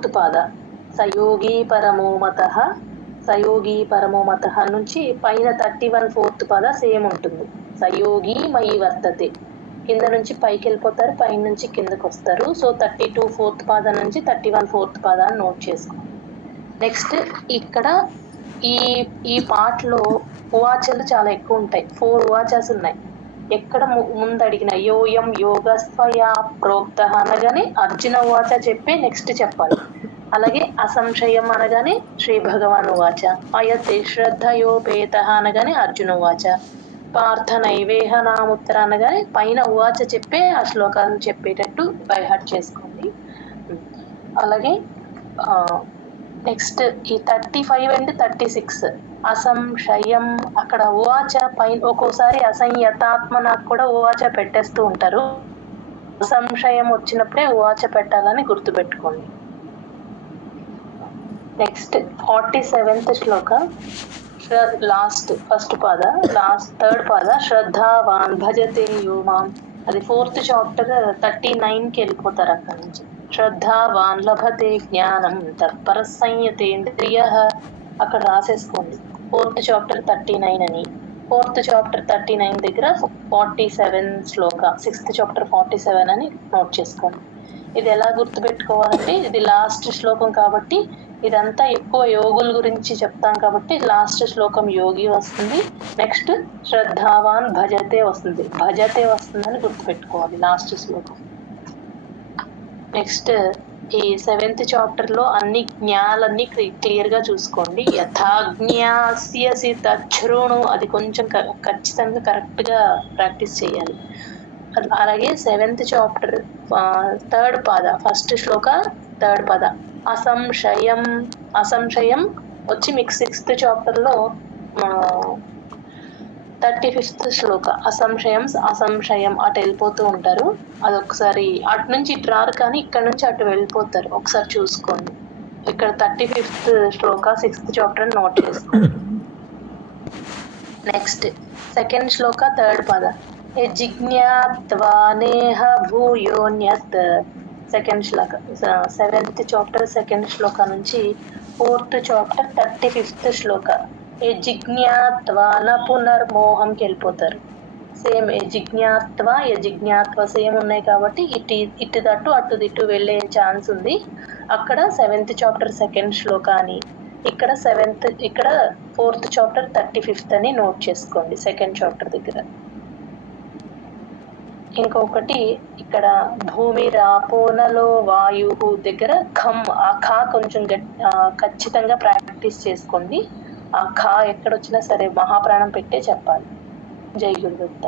4th పాద సయోగి పరమో మతః. సయోగి పరమో మతః నుంచి పైన 31 4th పాద సేమ్ ఉంటుంది. సయోగి మయి వర్తతే, కింద నుంచి పైకి వెళ్ళిపోతారు, పైన నుంచి కిందకు వస్తారు. సో 32 4th పాద నుంచి 31 4th పాదాన్ని నోట్ చేసుకోండి. నెక్స్ట్ ఇక్కడ ఈ పాటలో ఉవాచలు చాలా ఎక్కువ ఉంటాయి. 4 ఉవాచాస్ ఉన్నాయి. ఎక్కడ ముందు అడిగిన యోయం యోగస్త్వయా ప్రోక్త అనగానే అర్జున ఉవాచ చెప్పి నెక్స్ట్ చెప్పాలి. అలాగే అసంశయం అనగానే శ్రీ భగవాన్ ఉవాచ, అయతే శ్రద్ధయోపేత అనగానే అర్జున ఉవాచ, పార్థ నైవేహ నాముత్తర అనగానే పైన ఉవాచ చెప్పే ఆ శ్లోకాలను చెప్పేటట్టు బై హార్ట్ చేసుకోండి. అలాగే నెక్స్ట్ ఈ 35 అండ్ 36 అసంశయం, అక్కడ ఉవాచ పైన ఒక్కోసారి అసంయతాత్మ నాకు కూడా ఉవాచ పెట్టేస్తూ ఉంటారు. అసంశయం వచ్చినప్పుడే ఉవాచ పెట్టాలని గుర్తుపెట్టుకోండి. నెక్స్ట్ 47th శ్లోక లాస్ట్ ఫస్ట్ పాద లాస్ట్ 3rd పాద శ్రద్ధావాన్ భజతే యో మాం. అది 4th చాప్టర్ 39కి వెళ్ళిపోతారు. అక్కడ నుంచి శ్రద్ధావాన్ లభతే జ్ఞానం తత్పర సంయతేంద్రియః అక్కడ రాసేసుకోండి. 4th చాప్టర్ 39 అని. 4th చాప్టర్ 39 దగ్గర 47 శ్లోక 6th చాప్టర్ 47 అని నోట్ చేసుకోండి. ఇది ఎలా గుర్తుపెట్టుకోవాలంటే ఇది లాస్ట్ శ్లోకం కాబట్టి ఇదంతా ఎక్కువ యోగుల గురించి చెప్తాం కాబట్టి లాస్ట్ శ్లోకం యోగి వస్తుంది. నెక్స్ట్ శ్రద్ధావాన్ భజతే వస్తుంది. భజతే వస్తుందని గుర్తుపెట్టుకోవాలి లాస్ట్ శ్లోకం. నెక్స్ట్ ఈ 7th చాప్టర్ లో అన్ని జ్ఞాలన్నీ క్లియర్ గా చూసుకోండి. యథాజ్ఞాస్యసి తచ్ఛృణు, అది కొంచెం ఖచ్చితంగా కరెక్ట్ గా ప్రాక్టీస్ చేయాలి. అలాగే 7th చాప్టర్ 3rd పాద ఫస్ట్ శ్లోక 3rd పాద అసంశయం. అసంశయం వచ్చి మీకు 6th చాప్టర్ లో 35th శ్లోక అసంశయం అసంశయం అటు వెళ్ళిపోతూ ఉంటారు. అదొకసారి అటు నుంచి ఇటు రారు కానీ ఇక్కడ నుంచి అటు వెళ్ళిపోతారు, ఒకసారి చూసుకోండి. ఇక్కడ 35th శ్లోక 6th చాప్టర్ నోట్ చేసుకోండి. నెక్స్ట్ 2nd శ్లోక 3rd పాద జిజ్ఞాత్వా నేహ భూయోన్యత్. 2nd శ్లోక 7th చాప్టర్ 2nd శ్లోక నుంచి 4th చాప్టర్ 35th శ్లోక జిజ్ఞాత్వా న పునర్మోహంకి వెళ్ళిపోతారు. సేమ్ జిజ్ఞాత్వ సేమ్ ఉన్నాయి కాబట్టి ఇటు దట్టు అటు దిట్టు వెళ్ళే ఛాన్స్ ఉంది. అక్కడ 7th చాప్టర్ 2nd శ్లోక అని, ఇక్కడ 4th చాప్టర్ 35th అని నోట్ చేసుకోండి 2nd చాప్టర్ దగ్గర. ఇంకొకటి ఇక్కడ భూమి రాపోనలో వాయు దగ్గర ఖమ్, ఆ ఖా కొంచెం ఖచ్చితంగా ప్రాక్టీస్ చేసుకోండి. ఆ ఖా ఎక్కడొచ్చినా సరే మహాప్రాణం పెట్టే చెప్పాలి. జై గురుదత్త.